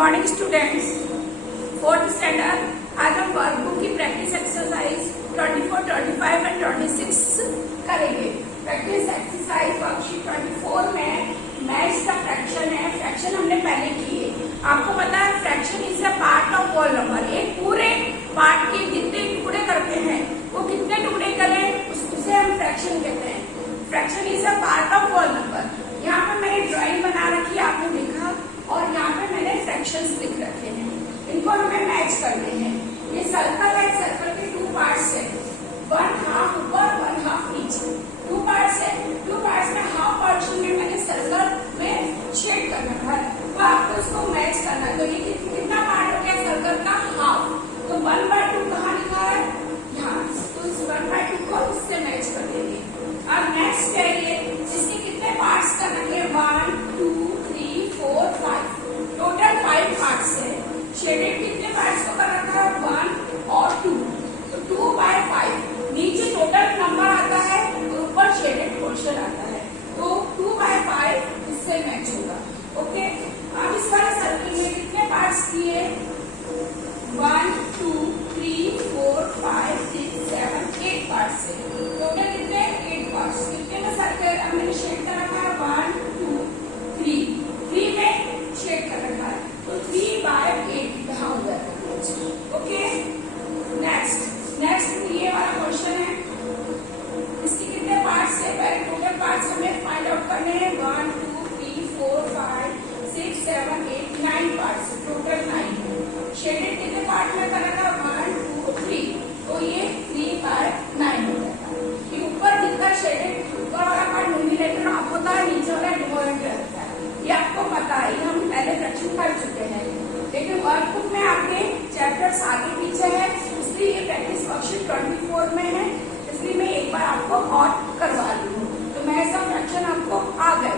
Morning students, fourth standard. आज हम workbook की प्रैक्टिस एक्सरसाइज 24, 25 एंड 26 करेंगे। प्रैक्टिस एक्सरसाइज वर्कशीट 24 में मैथ्स का फ्रैक्शन है। फ्रैक्शन हमने पहले किए। आपको पता है fraction is a part of whole number. एक पूरे पार्ट के जितने टुकड़े करते हैं वो कितने टुकड़े करें उसे हम फ्रैक्शन कहते हैं। Fraction is a part of whole number. यहाँ पे मैंने ड्राइंग बना रखी है, आपने देखा, और यहाँ पे मैंने फ्रैक्शंस लिख रखे हैं। इनको हमें मैच करने हैं। ये सर्कल है, सर्कल के टू पार्ट्स है, वन हाफ ऊपर वन हाफ नीचे। टू पार्ट्स है, टू पार्ट्स में हाफ पोर्शन में मैंने सर्कल में शेड करना है, तो आपको इसको मैच करना है। तो ये कितना पार्ट हो गया सर्कल का? हाफ। तो 1/2 कहाँ लिखा है? यहाँ। तो इस 1/2 को इससे मैच कर देंगे। अब नेक्स्ट है ये, इसके कितने पार्ट्स करना है? 1, 2, 3, 4, 5। टोटल 5 पार्ट्स है। शेडेड कितने पार्ट्स को कर रखा है? 1 और 2। तो 2/5 नीचे टोटल नंबर आता है और ऊपर शेडेड पोर्शन आता है। तो 2/5 इससे मैच होगा। ओके, अब इस वाले सर्कल में कितने पार्ट्स किए? 1, 2, 3, 4, 5, 6, 7, 8 पार्ट्स है। टोटल कितने? 8 पार्ट्स। कितने में सर्कल हमने शेड कर रखा है? 1, 2, 3। 3 में शेड कर रखा है, तो 3/8 कहाँ हो जाता है? ओके, नेक्स्ट ये वाला क्वेश्चन है। इसके कितने पार्ट्स है? पहले टोटल पार्ट्स हमें फाइंड आउट करने हैं। 1, 2, 3, 4, 5, 6, 7, 8, 9 पार्ट्स। टोटल 9। शेडेड कितने पार्ट में कर रखा? 1, 2, 3। तो ये 3/9 हो जाता है। ये ऊपर दिखता शेडेड, ऊपर वाला पार्ट न्यूमरेटर आप होता है, नीचे वाला डिनोमिनेटर होता है। ये आपको पता है, ये हम पहले फ्रैक्शन कर चुके हैं। लेकिन वर्कबुक में आपके चैप्टर्स आगे पीछे है, इसलिए ये प्रैक्टिस वर्कशीट 24 में है, इसलिए मैं एक बार आपको और करवा रही हूँ। तो मैं सब फ्रैक्शन आपको आ गए।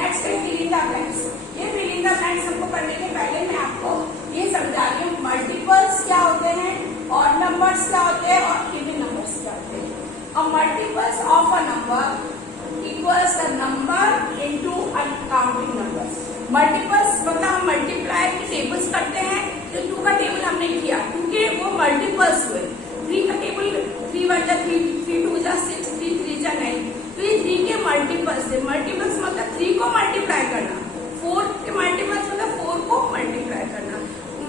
नेक्स्ट है फिल इन द ब्लैंक्स। ये फिल इन द ब्लैंक्स हमको करने के पहले मैं आपको ये समझा रही हूँ मल्टीपल्स क्या होते हैं, ऑड नंबर्स क्या होते हैं और इवन नंबर्स क्या होते हैं। A multiples of a number equals the number into uncounting numbers. Multiples मतलब हम मल्टीप्लाई के टेबल्स करते हैं। तो 2 का टेबल हमने किया, 2 के वो मल्टीपल्स हुए। 3 का टेबल 3 1 जा 3, 3 2 जा 6, 3 3 जा 9। तो ये 3 के मल्टीपल्स है। मल्टीपल्स मतलब 3 को मल्टीप्लाई करना, 4 के मल्टीपल्स मतलब 4 को मल्टीप्लाई करना।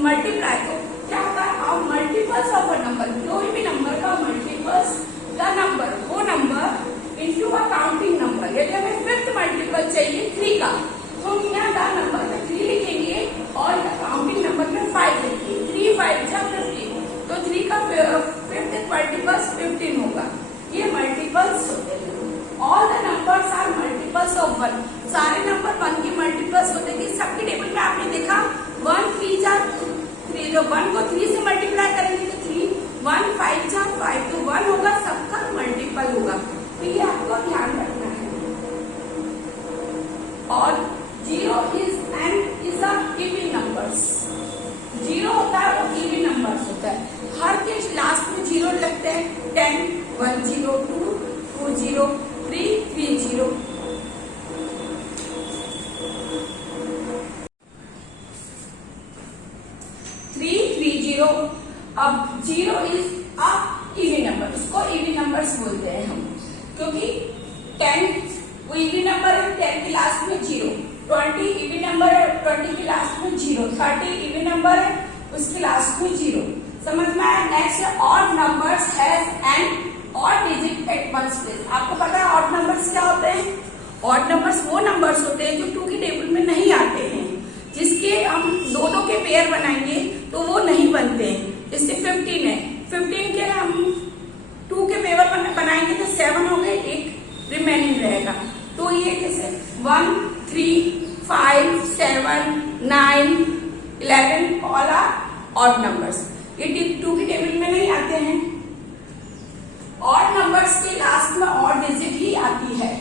मल्टीप्लाई को क्या होता है? मल्टीपल्स ऑफ अ नंबर, कोई भी नंबर का मल्टीपल्स द नंबर, वो number into a counting number. यदि हमें 5th मल्टीपल चाहिए 3 का, तो हम यहाँ द नंबर में 3 लिखेंगे और काउंटिंग नंबर में 5 लिखेंगे। 3 5 जा 15। तो 3 का 5th मल्टीपल्स 15 होगा। ये मल्टीपल्स होते हैं। All the numbers are multiples of 1। सारे नंबर 1 के मल्टीपल्स होते हैं। सबके टेबल में आपने देखा 1 3 जा 3, तो 1 को 3 से मल्टीप्लाई करेंगे तो 3, 1 5 जा 5, तो 1 होगा, सबका मल्टीपल होगा। तो ये आपको ध्यान रखना है। और 0 इज अ इवन नंबर्स। 0 होता है वो इवन नंबर्स होता है। हर के लास्ट में 0 लगते हैं। 10 1 0, 2 2 0, 3 3 0। अब 0 इज अ इवन नंबर, इसको इवन नंबर्स बोलते हैं हम, क्योंकि 10 वो इवन नंबर है, 10 के लास्ट में 0। 20 इवन नंबर है, 20 के लास्ट में 0। 30 इवन नंबर है, उसके लास्ट में 0। समझ में आया? Next, odd numbers has an odd digit at ones place. आपको पता है ऑड नंबर्स क्या होते हैं? ऑड नंबर्स वो नंबर्स होते हैं जो 2 के टेबल में नहीं आते हैं, जिसके हम 2 के पेयर बनाएंगे तो वो नहीं बनते हैं। जैसे 15 है, 15 के हम 2 के पेयर बनाएंगे तो 7 हो गए, एक रिमेनिंग रहेगा। तो ये जैसे 1 3 5 7 9 11 ऑल आर ऑड नंबर्स। ये 2 के टेबल में नहीं आते हैं। ऑड नंबर्स के लास्ट में ऑड डिजिट ही आती है।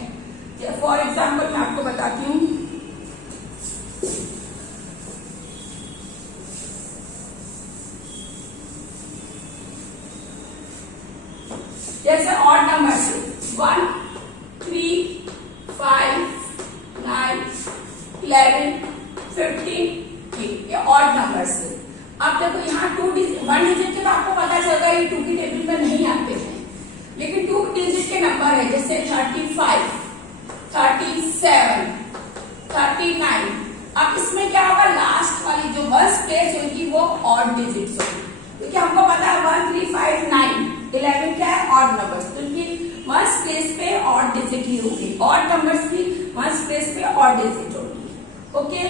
फॉर एग्जाम्पल मैं आपको बताती हूँ। जैसे ऑड नंबर्स 1 3 5 9 11 15 ये ऑड नंबर से। अब देखो यहाँ 1 डिजिट के तो आपको पता चल गया ये 2 की टेबल में नहीं आते हैं, लेकिन 2 डिजिट के नंबर है जैसे 35, 37, 39। अब इसमें क्या होगा, लास्ट वाली जो फर्स्ट प्लेस होगी वो ऑड डिजिट्स होगी, क्योंकि हमको पता है 1, 3, 5, 9, 11 क्या है ऑड नंबर्स, तो उनकी फर्स्ट प्लेस पे ऑड डिजिट ही होगी, ऑड नंबर्स की फर्स्ट प्लेस पे ऑड डिजिट होगी। ओके,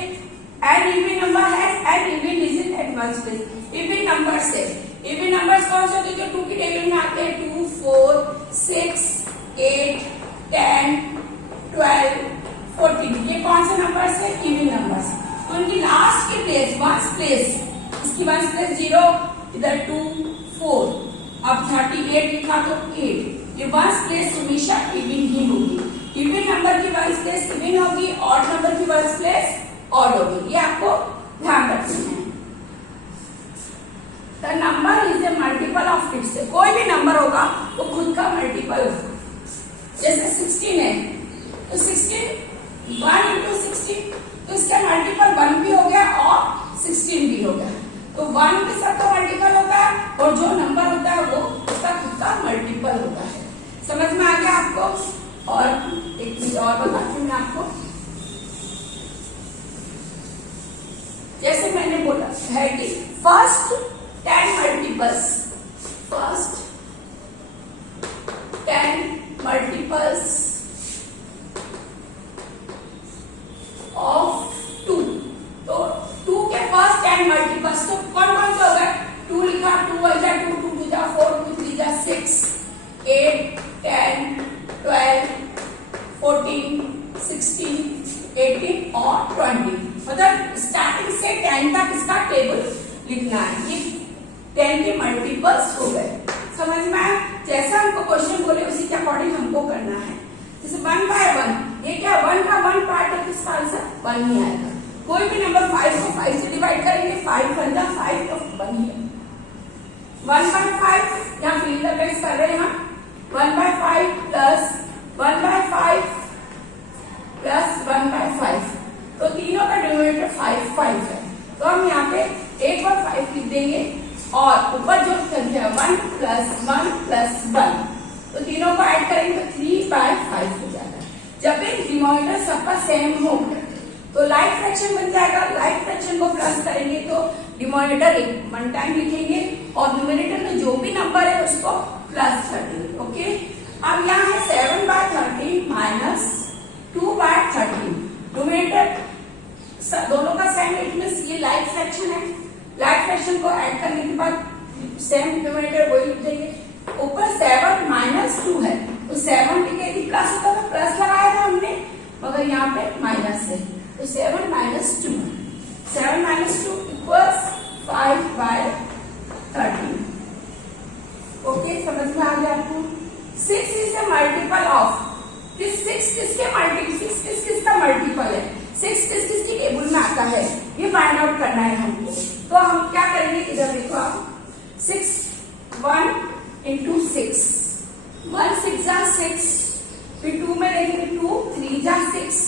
एंड इवन नंबर है and even digit at first place. Even numbers है, इवन नंबर्स कौन से होते हैं जो 2 की टेबल में आते हैं, 2, 4, 6, 8, 10, 12, 14, ये कौन से नंबर्स है, इवन नंबर्स। तो उनकी लास्ट की प्लेस, वंस प्लेस, इसकी वंस प्लेस 0, इधर 2, 4, अब 38 लिखा तो 8, ये वंस प्लेस हमेशा इवन ही होगी। इवन नंबर की वंस प्लेस इवन होगी, ऑड नंबर की वंस प्लेस ऑड होगी, ये आपको ध्यान रखना है। The number is a multiple of its, कोई भी नंबर होगा वो खुद का मल्टीपल होगा। जैसे 16 है तो 16 1 इंटू 16, तो इसका मल्टीपल 1 भी हो गया और 16 भी हो गया, तो 1 के साथ तो मल्टीपल होता है और जो नंबर होता है वो उसका खुद का मल्टीपल होता है। समझ में आ गया आपको। और एक चीज और बताती हूँ मैं आपको, जैसे मैंने बोला है कि first 10 multiples, first 10 multiples of 2, तो 2 के फर्स्ट 10 मल्टीपल्स तो कौन कौन से हो गए, 2 लिखा, 2 1 जा 2, 2 2 जा 4, 2 3 जा 6, 8, 10, 12, 14, 16, 18 और 20, मतलब स्टार्टिंग से 10 तक इसका टेबल लिखना है। ये 10 के मल्टीपल्स हो गए, समझ में आया। जैसा हमको क्वेश्चन बोले उसी के अकॉर्डिंग हमको करना है। जैसे 1 by 1, ये क्या 1 का 1 पार्ट है, किसका आंसर 1 ही आएगा। कोई भी नंबर 5 को 5 से डिवाइड करेंगे, 5 1 जा 5 तो 1 ही है। 1 by 5 यहाँ फिल द ब्लैंक्स कर रहे हैं हम, 1 by 5 plus 1 by 5 plus 1 by 5, तो तीनों का डिनोमिनेटर 5 5 है, तो हम यहाँ पे 1 और 5 लिख देंगे और ऊपर जो संख्या 1 प्लस 1 प्लस 1, तो तीनों को ऐड करेंगे तो 3 by 5 हो जाएगा। जब भी डिनोमिनेटर सबका सेम हो तो लाइक फ्रैक्शन बन जाएगा, लाइक फ्रैक्शन को प्लस करेंगे तो डिनोमिनेटर 1 टाइम लिखेंगे और न्यूमरेटर में जो भी नंबर है उसको प्लस कर देंगे। ओके, अब यहाँ है 7 by 13 माइनस 2 by 13, न्यूमरेटर दोनों का सेम है, इसमें ये लाइक फ्रैक्शन है, लाइक फ्रैक्शन को ऐड करने के बाद सेम डिनोमिनेटर वही लिख देंगे। ऊपर 7 माइनस 2 है तो 7 की जगह प्लस होता था, प्लस लगाया था हमने, मगर यहाँ पे माइनस है तो 7 minus 2, 7 minus 2 equals 5 by 13। Okay, समझ में आ गया आपको। 6 इज द मल्टीपल ऑफ, 6 किसके मल्टीपल, 6 किसका मल्टीपल है, 6 किसकी टेबल में आता है, ये फाइंड आउट करना है हमको। तो हम क्या करेंगे, इधर देखो आप, 6 1 इंटू 6, 1 6 जा 6, फिर 2 में देखेंगे 2 3 जा 6,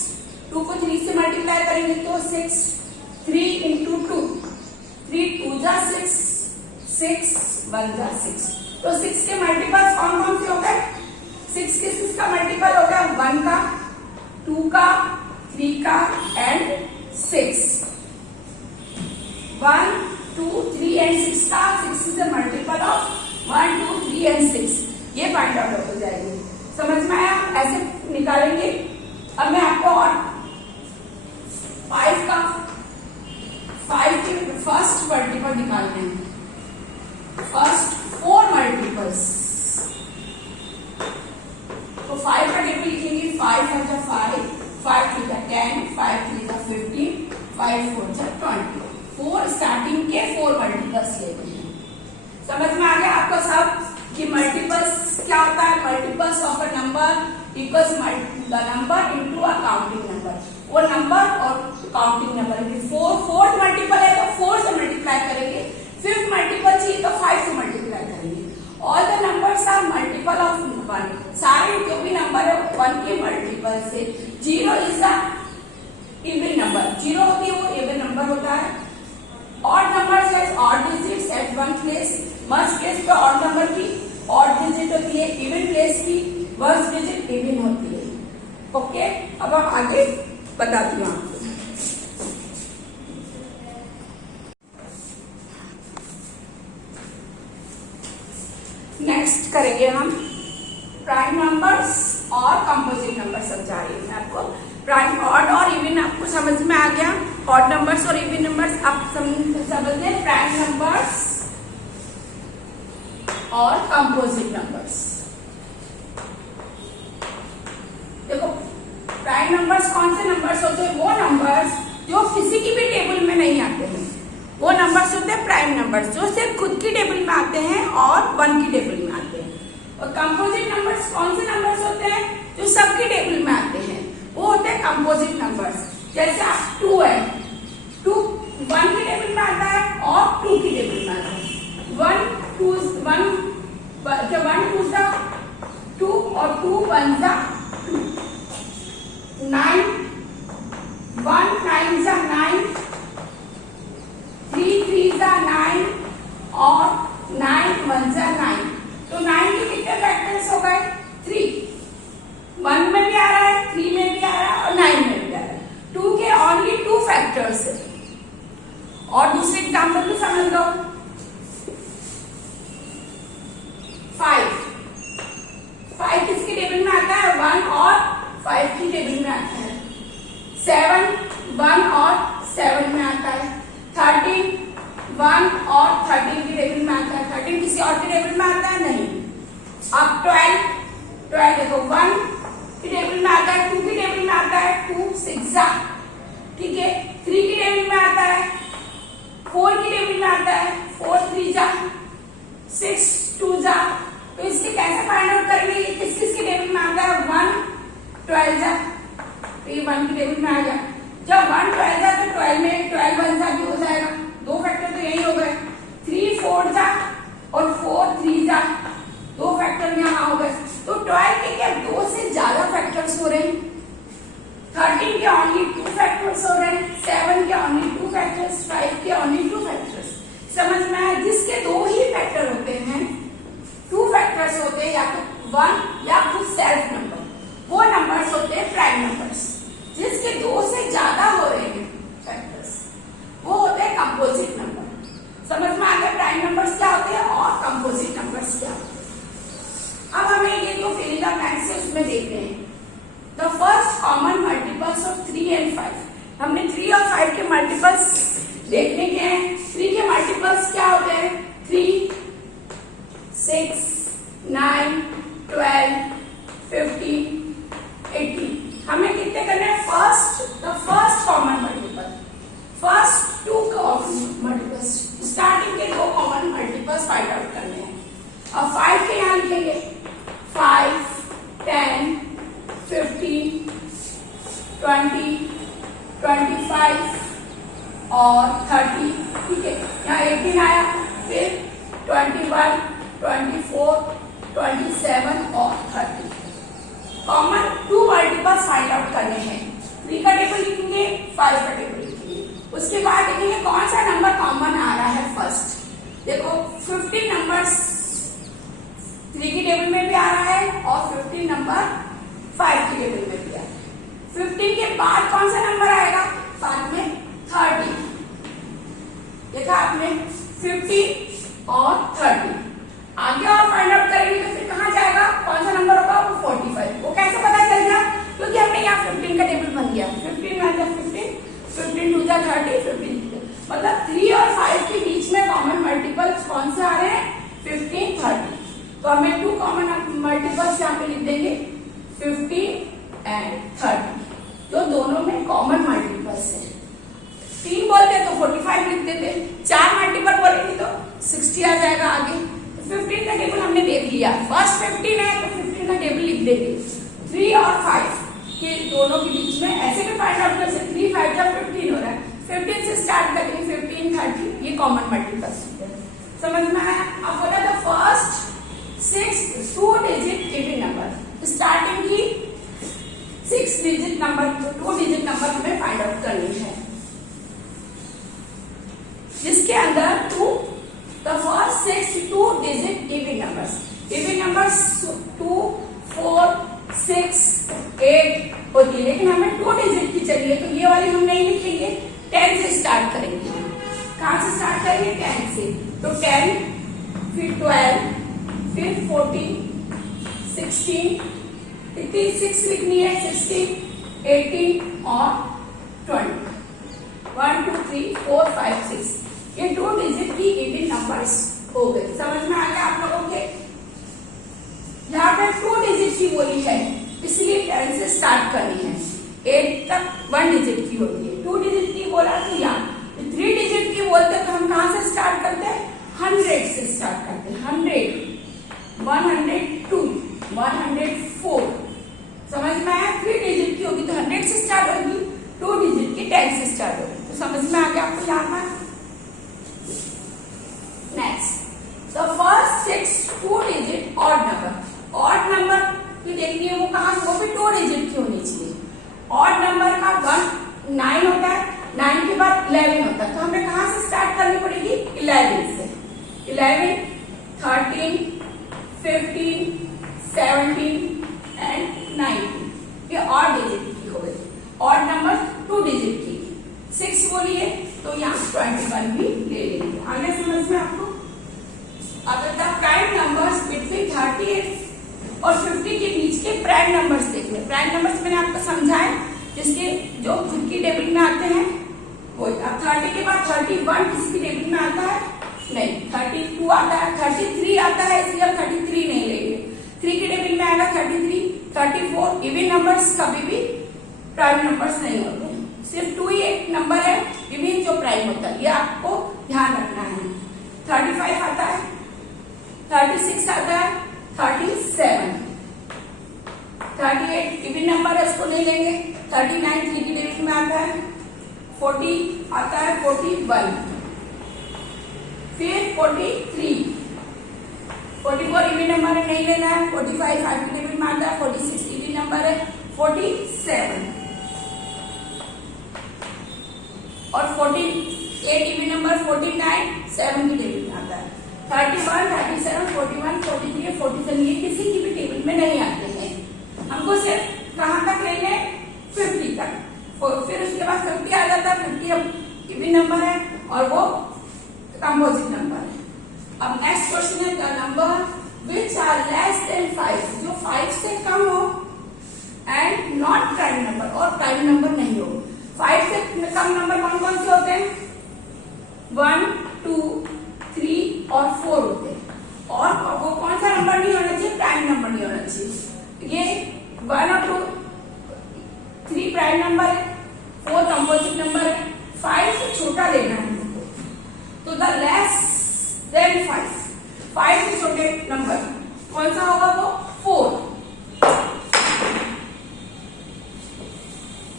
2 को 3 से मल्टीप्लाई करेंगे तो 6, 3 इंटू 2, 3 2 जा 6, 6 1 जा 6, तो 6 के मल्टीपल्स कौन कौन से हो गए, 6 किसका मल्टीपल हो गया, 1 का, 2 का, 3 का एंड 6, 1 2 3 एंड 6 का, 6 is the multiple of 1 2 3 and 6, ये फाइंड आउट हो जाएगी। समझ में आया, ऐसे निकालेंगे। अब मैं आपको और 5 का 5 के फर्स्ट मल्टीपल निकालने हैं, फर्स्ट 4 मल्टीपल्स, तो 5 का टेबल लिखेंगे, 5 1 जा 5, 5 3 जा 10, 5 3 जा 15, 5 4 जा 20, 4 स्टार्टिंग के 4 मल्टीपल्स लेते हैं। समझ में आ गया आपको सब कि मल्टीपल्स क्या होता है, multiples of a number equals the number into a counting number, वो नंबर और काउंटिंग नंबर है। 4 मल्टीपल है तो 4 से मल्टीप्लाई करेंगे, 5th मल्टीपल चाहिए तो 5 से मल्टीप्लाई करेंगे। All the numbers are multiple of 1, सारे जो भी नंबर है 1 के मल्टीपल से। 0 इज द इवन नंबर, 0 होती है वो इवन नंबर होता है, odd numbers has odd digits at one place, must place पे ऑड नंबर की ऑड डिजिट होती है, इवन प्लेस की वर्स्ट डिजिट इवन होती है। ओके, अब हम आगे बताती हूँ आपको। नेक्स्ट करेंगे हम प्राइम नंबर्स और कंपोजिट नंबर समझा रही हूँ मैं आपको। प्राइम ऑड और इवन आपको समझ में आ गया, ऑड नंबर्स और इवन नंबर्स आप समझते हैं। प्राइम नंबर्स और कंपोजिट नंबर्स, देखो प्राइम नंबर्स कौन से नंबर्स होते हैं? वो नंबर्स जो किसी की भी टेबल में नहीं आते हैं, वो नंबर्स होते हैं प्राइम नंबर्स, जो सिर्फ खुद की टेबल में आते हैं और वन की टेबल में आते हैं। और कंपोजिट नंबर्स कौन से नंबर्स होते हैं? जो सबकी टेबल में आते हैं, वो होते हैं कंपोजिट नंबर्स। जैसे आप 2 है, 2 1 की टेबल में आता है और 2 की टेबल में आता है। 1 2 2 और 2 1 2, 9 1 9 9, 3 3 9 और 9 1 9। तो 9 के कितने फैक्टर्स हो गए? 3। 1 में भी आ रहा है, 3 में भी आ रहा है और 9 में भी आ रहा है। 2 के ओनली 2 फैक्टर्स है। और दूसरे एग्जाम्पल भी समझ लो। 5 किसकी टेबल में आता है? 1 और 5 की टेबल में आता है। 7 1 और 7 में आता है। 13 1 और 13 की टेबल में आता है। 13 किसी और की टेबल में आता है? नहीं। अब 12 देखो 1 की टेबल में आता है, 2 की टेबल में आता है, 2 6 जा, ठीक है। 3 की टेबल में आता है, 4 की टेबल में आता है, 4 3 जा, 6 2 जा। तो इसके कैसे फाइंड आउट करेंगे? ये किस किस की टेबल में आता है? 1 12 जा, तो ये 1 की टेबल में आ गया। जब 1 12 जा तो 12 में 12 1 जा भी हो जाएगा। 2 फैक्टर तो यही हो गए। 3 4 जा और 4 3 जा, 2 फैक्टर यहाँ हो गए। तो 12 के क्या 2 से ज्यादा फैक्टर्स हो रहे हैं। 13 के ओनली 2 फैक्टर्स हो रहे हैं। 7 के ओनली 2 फैक्टर्स, 5 के ओनली 2 फैक्टर्स। समझ में आया? जिसके 2 ही फैक्टर होते हैं, 2 फैक्टर्स होते हैं, या तो 1 या कुछ सेल्फ नंबर, वो नंबर्स होते हैं प्राइम नंबर्स। जिसके 2 से ज्यादा हो रहे हैं फैक्टर्स, वो होते हैं कंपोजिट नंबर। समझ में आ गया प्राइम नंबर्स क्या होते हैं और कंपोजिट नंबर्स क्या होते हैं। अब हमें ये जो फिलिंग द ब्लैंक्स है उसमें देखते हैं। The first common multiples of 3 and 5। हमने 3 और 5 के मल्टीपल्स देखने के हैं। 3 के मल्टीपल्स क्या होते हैं? 3 6 9 12 15 18। हमें कितने करने हैं? The first common multiple, first 2 common multiples, starting के 2 कॉमन मल्टीपल्स फाइंड आउट करने हैं। अब 5 के यहाँ लिखेंगे 5 10 15 20 25 और 30, ठीक है। यहाँ 18 आया, फिर 21 24 27 और 30। कॉमन 2 मल्टीपल्स फाइंड आउट करने हैं। 3 का टेबल लिखेंगे, 5 का टेबल लिखेंगे। उसके बाद देखेंगे कौन सा नंबर कॉमन आ रहा है फर्स्ट। देखो 15 नंबर्स 3 की टेबल में भी आ रहा है और 15 नंबर 5 की टेबल में भी आ रहा है। 15 के बाद कौन सा नंबर आएगा? बाद में 30। देखा आपने 15 और 30। आगे और फाइंड आउट करेंगे तो फिर कहाँ जाएगा? कौन सा नंबर होगा? वो 45। वो कैसे पता चल गया? क्योंकि हमने यहाँ 15 का टेबल बन गया। 15 1 15 15 2 30 15, मतलब 3 और 5 के बीच में कॉमन मल्टीपल्स कौन से आ रहे हैं? 15 30। तो हमें 2 कॉमन मल्टीपल्स यहाँ पे लिख देंगे 15 एंड 30, जो दोनों में कॉमन मल्टीपल्स है। 3 बोलते तो 45 लिख देते, 4 मल्टीपल बोलेंगे तो 60 आ जाएगा आगे। 15 का टेबल हमने देख लिया, फर्स्ट 15 है तो 15 का टेबल लिख देंगे। 3 और 5 के दोनों के बीच में ऐसे भी फाइंड आउट कर सकते। 3 5 जब 15 हो रहा है, 15 से स्टार्ट करेंगे, 15 30, ये कॉमन मल्टीपल्स होते हैं। समझ में आया? अब बोला था first 6 2 digit even number, starting की 6 डिजिट नंबर, 2 डिजिट नंबर हमें फाइंड आउट करनी है। जिस digit even numbers. Even numbers 2, 4, 6, 8 होती है, लेकिन हमें 2 डिजिट की चाहिए, तो ये वाली हम नहीं लिखेंगे, 10 से स्टार्ट करेंगे। कहां से स्टार्ट करेंगे? 10 से। तो 10, फिर 12, फिर 14, 16, इतनी 6 लिखनी है, 16, 18 और 20। 1, 2, 3, 4, 5, 6 ये 2 डिजिट की इवन नंबर्स हो गए। समझ में आ गया आप लोगों के? यहाँ पे 2 डिजिट की बोली है, इसलिए 10 से स्टार्ट करनी है। 8 तक 1 डिजिट की होती है। 2 डिजिट की बोला तो यहाँ 3 डिजिट की बोलते तो हम कहां से स्टार्ट करते हैं? 100 से स्टार्ट करते हैं। 100, 102, 104। समझ में आया? 3 डिजिट की होगी तो 100 से स्टार्ट होगी, 2 डिजिट की 10 से स्टार्ट होगी। तो समझ में आ गया आपको यहाँ पर? Next, the first 6 2 digit odd number. Odd number की देखनी है, वो कहां, वो भी 2 डिजिट की होनी चाहिए। ऑड नंबर का 1 9 होता है, 9 के बाद 11 होता है, तो हमें कहां से स्टार्ट करनी पड़ेगी? 11 से। 11, 13, 15, 17 एंड 19 ये ऑड डिजिट की हो गई। ऑड नंबर 2 डिजिट की। 6 बोलिए तो यहाँ 21 भी ले लेंगे। आगे समझ में आपको? अगर द प्राइम नंबर्स बिटवीन 30 और 50 के बीच के प्राइम नंबर्स देखने। प्राइम नंबर्स मैंने आपको समझाया, जिसके जो खुद की टेबल में आते हैं वो। अब 30 के बाद 31 किसी की टेबल में आता है? नहीं। 32 आता है, 33 आता है, इसलिए हम 33 नहीं लेंगे। 3 की टेबल में आएगा 33, 34। इवन नंबर्स कभी भी प्राइम नंबर्स नहीं होते हैं, सिर्फ 2 ही एक नंबर है इवन जो प्राइम होता है, ये आपको ध्यान रखना है। 35 आता है, 36 आता है, 37, 38 इवन नंबर है, उसको नहीं लेंगे। 39 3 की टेबल में आता है, 40 आता है, 41, फिर 43, 44 इवन नंबर है, नहीं लेना है। 45 5 की टेबल में आता है, 46 इवन नंबर है, 47 और 48 इवन नंबर, 49 7 की टेबल में आता है। 31 37 41 43 47 ये किसी की भी टेबल में नहीं आते हैं। हमको सिर्फ कहां तक लेने? 50 तक। फिर उसके बाद 50 आ जाता है। 50 इवन नंबर है और वो कंपोजिट नंबर है। अब नेक्स्ट क्वेश्चन है, the number which are less than 5, जो 5 से कम हो एंड नॉट प्राइम नंबर, और प्राइम नंबर नहीं हो। 5 से कम नंबर कौन कौन से होते हैं? 1, 2, 3 और 4 होते हैं। और वो कौन सा नंबर नहीं होना चाहिए? प्राइम नंबर नहीं होना चाहिए। ये 1 और 2, 3 प्राइम नंबर है, 4 कंपोजिट नंबर है, 5 से छोटा लेना है हमको। तो द लेस देन 5 से छोटे नंबर कौन सा होगा? वो 4।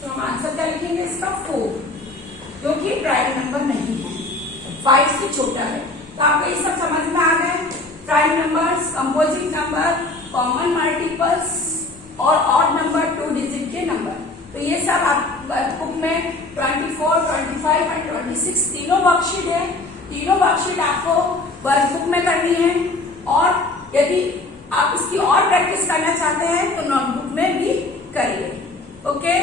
तो हम आंसर क्या लिखेंगे इसका? 4, जो कि प्राइम नंबर नहीं है, 5 से छोटा है। तो आपको ये सब समझ में आ गए? Prime numbers, composite number, common multiples और ऑड नंबर 2 डिजिट के नंबर। तो ये सब आप वर्कबुक में 24, 25 और 26 तीनों वर्कशीट है। तीनों वर्कशीट आपको वर्कबुक में करनी है, और यदि आप इसकी और प्रैक्टिस करना चाहते हैं तो नोटबुक में भी करिए। ओके।